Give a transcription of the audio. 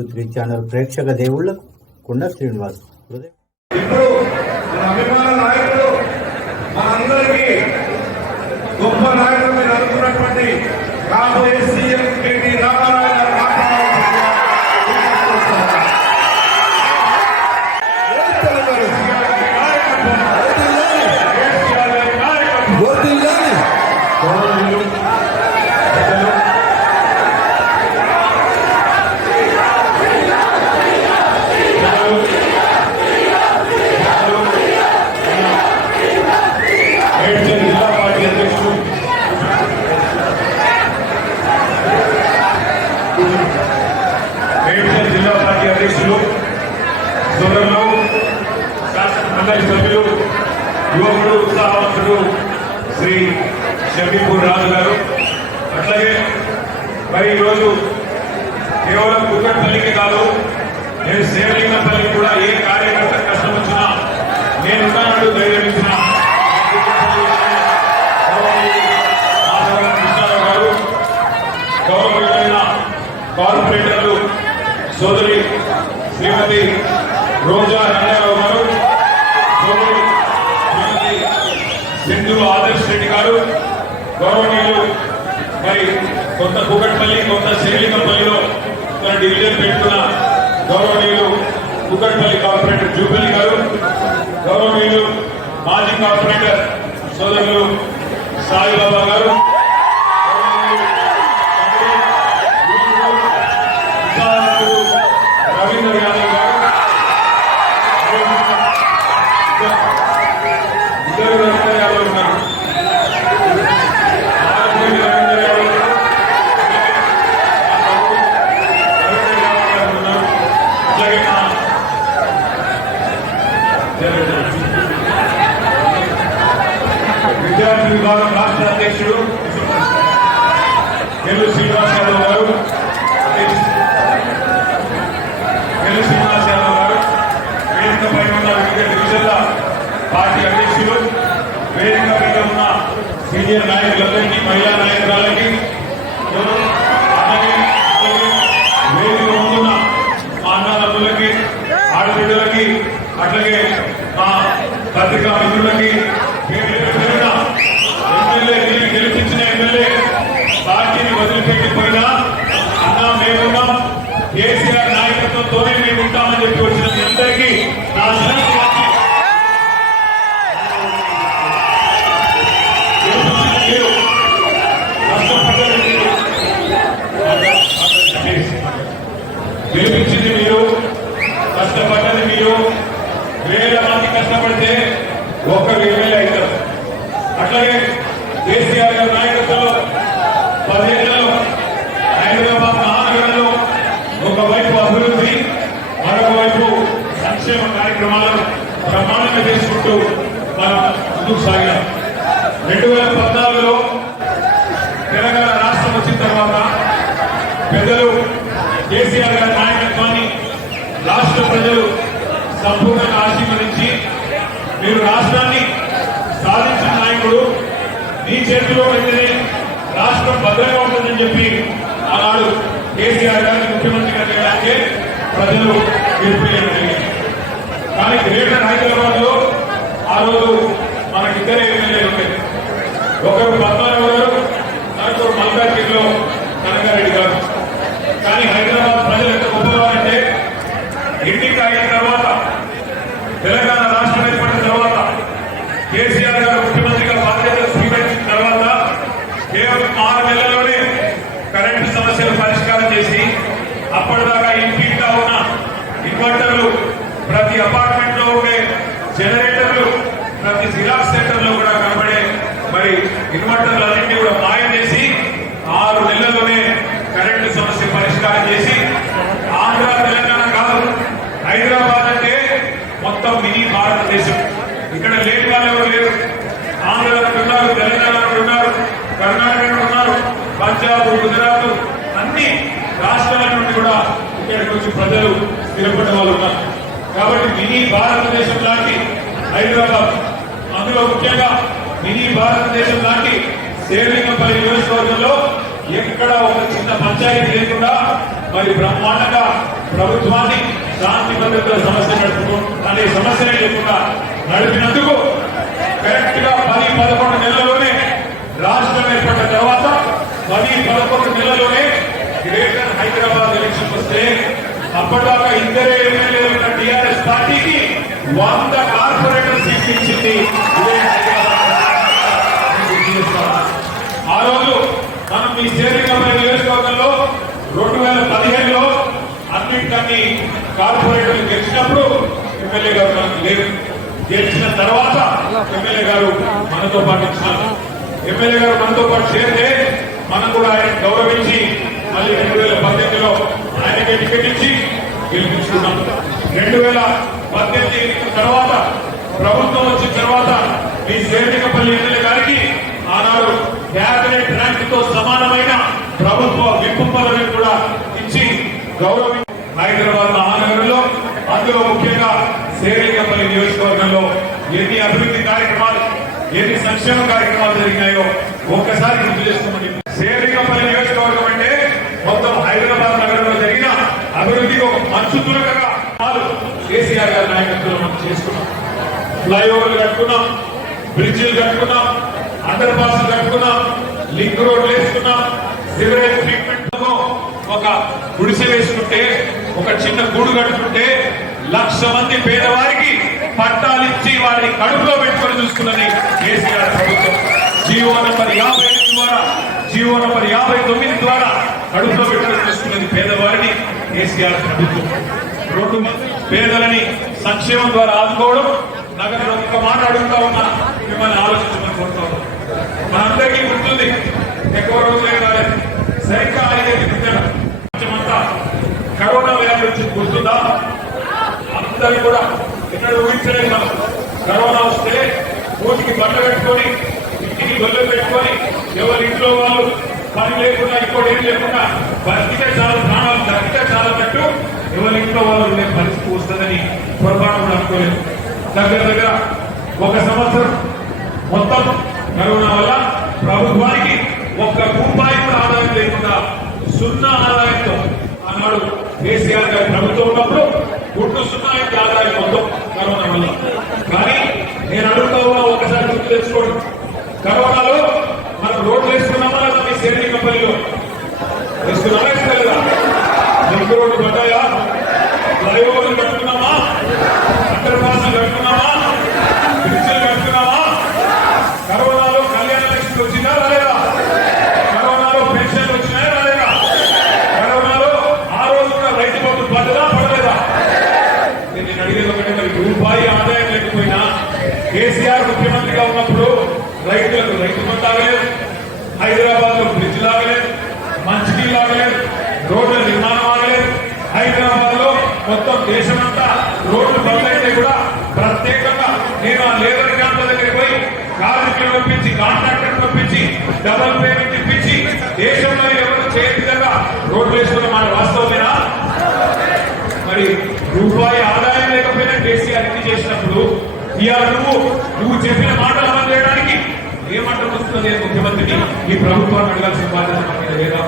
Two three channel ప్రేక్షక దేవుళ్ళకు కొండ శ్రీనివాస్ హృదయ. ఇప్పుడు మన అభిమాన నాయకుడు మనందరికీ గొప్ప నాయకుడు మీరు అనుకున్నటువంటి రాబోయే సీఎం కేటీ రామారావు గారు మాట్లాడాల్సిందిగా కోరుతున్నాను. కేసీఆర్ గారి నాయకత్వం. కేసీఆర్ గారి నాయకత్వం. గౌరవనీయులు, పెద్దలు, పెద్దలు, మేడ్చల్ జిల్లా పార్టీ అధ్యక్షుడు మేడ్చల్ జిల్లా పార్టీ అధ్యక్షులు సోదరులు శాసన మండలి సభ్యులు యువకుడు ఉత్సాహవంతుడు శ్రీ షమీపూర్ రాజు గారు. అట్లాగే మరి ఈరోజు కేవలం కుక్కట్పల్లికి కాదు నేను సేవలింగపల్లికి కూడా శ్రీమతి రోజా రంగారావు గారు శ్రీమతి సింధు ఆదర్శ్ రెడ్డి గారు గౌరవనీయులు మరి కొత్త కుకట్పల్లి కొత్త శ్రీలింగపల్లిలో మన డివిజన్ పెట్టుకున్న గౌరవనీయులు కుకట్పల్లి కార్పొరేటర్ జూబిలి గారు గౌరవనీయులు మాజీ కార్పొరేటర్ సోదరులు సాయిబాబా గారు గౌరవనీయులు ఉత్సాహవంతులు రవీంద్ర యాదవ్ గారు ఇద్దరు రవీంద్ర యాదవ్ ఉన్నారు ఆరోగ్య రవీంద్ర యాదవ్ గారు, రవీంద్ర యాదవ్ గారు ఉన్నారు అట్లాగే మన విద్యార్థి విభాగం రాష్ట్ర అధ్యక్షుడు నెల్లు శ్రీనివాస్ యాదవ్ గారు నెల్లు శ్రీనివాస్ యాదవ్ గారు వేదిక పైన ఉన్న వివిధ డివిజన్ల పార్టీ అధ్యక్షులు వేదిక పైన ఉన్న సీనియర్ నాయకులందరికీ మహిళా నాయకురాలు పార్టీని వదిలిపెట్టిపోయినా అన్నా మేమున్నాం. కేసీఆర్ నాయకత్వంతోనే మేము ఉంటామని చెప్పి వచ్చిన మీ అందరికీ నా మీరు, మీరు. గెలిపించింది మీరు కష్టపడ్డది మీరు. వేల మంది కష్టపడితే ఒక్కరు ఎమ్మెల్యే అవుతారు. అట్లాగే కేసీఆర్ గారి నాయకత్వంలో పదేళ్ళలో హైదరాబాద్ మహానగరంలో ఒకవైపు అభివృద్ధి మరొక వైపు సంక్షేమ కార్యక్రమాలను ప్రమాణంగా చేసుకుంటూ మనం ముందుకు సాగాం రెండు వేల పద్నాలుగులో తెలంగాణ రాష్ట్రం వచ్చిన తర్వాత పెద్దలు కేసీఆర్ గారి నాయకత్వాన్ని రాష్ట్ర ప్రజలు సంపూర్ణంగా ఆశీర్వదించి మీరు రాష్ట్రాన్ని సాధించిన నాయకుడు నీ చేతిలో వెళ్తేనే రాష్ట్రం భద్రంగా ఉంటుందని చెప్పి ఆనాడు కేసీఆర్ గారిని ముఖ్యమంత్రిగా చేయడానికి ప్రజలు తీర్పు కానీ గ్రేటర్ హైదరాబాద్లో ఆ రోజు మనకిద్దరే ఎమ్మెల్యేలు ఉండేది. ఒకరు పద్మారావు గారు మరొకరు మల్కాజ్గిరిలో కనకారెడ్డి గారు కానీ హైదరాబాద్ ప్రజలు ఎంత గొప్పవారంటే ఎన్నిక అయిన తర్వాత తెలంగాణ రాష్ట్రం ఏర్పడిన తర్వాత కేసీఆర్ గారు ముఖ్యమంత్రిగా బాధ్యతలు స్వీకరించిన తర్వాత కేవలం ఆరు నెలల్లోనే కరెంటు సమస్యలు పరిష్కారం చేసి అప్పటిదాకా ఇంటింటా ఉన్న ఇన్వర్టర్లు ప్రతి అపార్ట్మెంట్లో ఉండే జనరేటర్లు ప్రతి జిరాక్స్ సెంటర్లో కూడా కనబడే మరి ఇన్వర్టర్లు అన్నింటినీ కూడా మాయం చేసి ఆరు నెలల్లోనే కరెంటు సమస్య పరిష్కారం చేసి ఆంధ్ర తెలంగాణ కాదు హైదరాబాద్ అంటే మొత్తం మినీ భారతదేశం ఇక్కడ లేని వాళ్ళు ఎవరు లేరు ఆంధ్రలో ఉన్నారు తెలంగాణలో ఉన్నారు కర్ణాటకలో ఉన్నారు పంజాబ్ గుజరాత్ అన్ని రాష్ట్రాల నుండి కూడా ఇక్కడికి వచ్చి ప్రజలు స్థిరపడ్డ వాళ్ళు ఉన్నారు. కాబట్టి మినీ భారతదేశం లాంటి హైదరాబాద్ అందులో ముఖ్యంగా మినీ భారతదేశం లాంటి సేవింగపల్లి నియోజకవర్గంలో ఎక్కడ ఒక చిన్న పంచాయతీ లేకుండా మరి బ్రహ్మాండంగా ప్రభుత్వాన్ని శాంతి భద్రతల సమస్య నడుపుతూ అనే సమస్యనే లేకుండా నడిపినందుకు కరెక్ట్గా పది పదకొండు నెలల్లోనే రాష్ట్రం ఏర్పడిన తర్వాత పది పదకొండు నెలల్లోనే గ్రేటర్ హైదరాబాద్ ఎలక్షన్ వస్తే అప్పటిదాకా ఇద్దరే ఎమ్మెల్యే ఉన్న టీఆర్ఎస్ పార్టీకి వంద కార్పొరేటర్ సీట్లు ఇచ్చింది ఆ రోజు మనం ఈ శ్రీరంగపల్లి నియోజకవర్గంలో రెండు వేల పదిహేనులో అన్నింటినీ కార్పొరేటర్లు గెలిచినప్పుడు ఎమ్మెల్యే గారు మనకు లేరు. గెలిచిన తర్వాత ఎమ్మెల్యే గారు మనతో పాటు ఇచ్చినారు ఎమ్మెల్యే గారు మనతో పాటు చేరితే మనం కూడా ఆయన గౌరవించి మళ్ళీ రెండు వేల ఆయనకి గెలిపించుకున్నాం. రెండు వేల పద్దెనిమిది తర్వాత ప్రభుత్వం వచ్చిన తర్వాత మీ శ్రీరంగపల్లి ఎమ్మెల్యే గారికి ఆనాడు క్యాబినెట్ ర్యాంక్తో సమానమైన ప్రభుత్వ విప్పు పదవిని కూడా ఇచ్చి గౌరవ హైదరాబాద్ మహానగరంలో అందులో ముఖ్యంగా శ్రీరంగపల్లి నియోజకవర్గంలో ఎన్ని అభివృద్ధి కార్యక్రమాలు ఎన్ని సంక్షేమ కార్యక్రమాలు జరిగినాయో ఒక్కసారి గుర్తు చేసుకోమని శ్రీరంగపల్లి నియోజకవర్గం అంటే మొత్తం హైదరాబాద్ నగరంలో జరిగిన అభివృద్ధికి ఒక మంచు తులకగా కేసీఆర్ గారి నాయకత్వంలో మనం చేసుకున్నాం ఫ్లైఓవర్లు కట్టుకున్నాం బ్రిడ్జిలు కట్టుకున్నాం అండర్ పాస్ కట్టుకున్నాం లింక్ రోడ్లు వేసుకున్నాం. సివరేజ్ ట్రీట్మెంట్ ఒక గుడిసె వేసుకుంటే ఒక చిన్న గూడు కట్టుకుంటే లక్ష మంది పేదవారికి పట్టాలు ఇచ్చి వారిని కడుపులో పెట్టుకొని చూసుకున్నది కేసీఆర్ ప్రభుత్వం. జీవో నంబర్ యాభై ఐదు ద్వారా జీవో నంబర్ యాభై తొమ్మిది ద్వారా కడుపులో పెట్టుకొని చూసుకున్నది పేదవారిని కేసీఆర్ ప్రభుత్వం. రెండు పేదలని సంక్షేమం ద్వారా ఆదుకోవడం నగరంలో ఒక మాట అడుగుతా ఉన్నా మిమ్మల్ని ఆలోచించమని కోరుతా ఉన్నా. మనందరికీ గుర్తుంది ఎక్కువ రోజులే కాలేదు సరిగ్గా ప్రపంచమంతా కరోనా వ్యాధి వచ్చింది గుర్తుందా? అందరూ కూడా ఇక్కడ ఊహించలేదు మనం. కరోనా వస్తే ఊరికి బండ పెట్టుకొని ఇంటికి గొల్లె పెట్టుకొని ఎవరి ఇంట్లో వాళ్ళు పని లేకుండా ఇంకోటి ఏం లేకుండా బతికే చాలా ప్రాణాలు దక్కితే చాలా అన్నట్టు ఎవరి ఇంట్లో వాళ్ళు ఉండే పరిస్థితి వస్తుందని పొరపాటు కూడా అనుకోలేదు. దగ్గర దగ్గర ఒక సంవత్సరం మొత్తం కరోనా వల్ల ప్రభుత్వానికి ఒక్క రూపాయి కూడా ఆదాయం లేకుండా సున్నా ఆదాయంతో ఆనాడు కేసీఆర్ గారి ప్రభుత్వం ఉన్నప్పుడు గుట్టు సున్నా ఇంటి ఆదాయం మొత్తం కరోనా వల్ల. కానీ నేను అడుగుతా ఒకసారి గుర్తు తెచ్చుకోండి కరోనాలో మనం రోడ్లు వేసుకున్నామా లేదా మీ సేవింగ్ కంపెనీలో వేసుకున్నారా వేసుకోలేదా లింక్ రోడ్డు పడ్డాయా ఫ్లైఓవర్లు కట్టుకున్నామా అండర్ పాస్ కట్టుకున్నామా బ్రిడ్జిలు కట్టుకున్నామా కరోనాలో కళ్యాణ లక్ష్మి వచ్చిందా రాలేదా కరోనాలో పెన్షన్ వచ్చినాయా రాలేదా కరోనాలో ఆ రోజు కూడా రైతు బంధు పడ్డదా పడలేదా నేను నేను అడిగేది ఒకటి మరి రూపాయి ఆదాయం లేకపోయినా కేసీఆర్ ముఖ్యమంత్రిగా ఉన్నప్పుడు రైతులకు రైతు బంధు ఆగలేదు హైదరాబాద్లో బ్రిడ్జ్ లాగలేదు మంచినీళ్ళు ఆగలేదు రోడ్ల నిర్మాణం ఆగలేదు హైదరాబాద్లో మొత్తం దేశమంతా రోడ్లు బందైతే కూడా ప్రత్యేకంగా నేను ఆ లేబర్ క్యాంప్ దగ్గరికి పోయి కార్మికులు పంపించి కాంట్రాక్టర్ పంపించి డబల్ పేమెంట్ ఇప్పించి దేశంలో ఎవరు చేయని విధంగా రోడ్లు వేసుకున్న మాట వాస్తవమేనా? మరి రూపాయి ఆదాయం లేకపోయినా కేసీఆర్ ఎన్ని చేసినప్పుడు ఇవాళ నువ్వు నువ్వు చెప్పిన మాట అమలు చేయడానికి ఏమంటారు వస్తుంది ముఖ్యమంత్రిని ఈ ప్రభుత్వాన్ని అడగాల్సిన బాధ్యత మన మీద లేదా?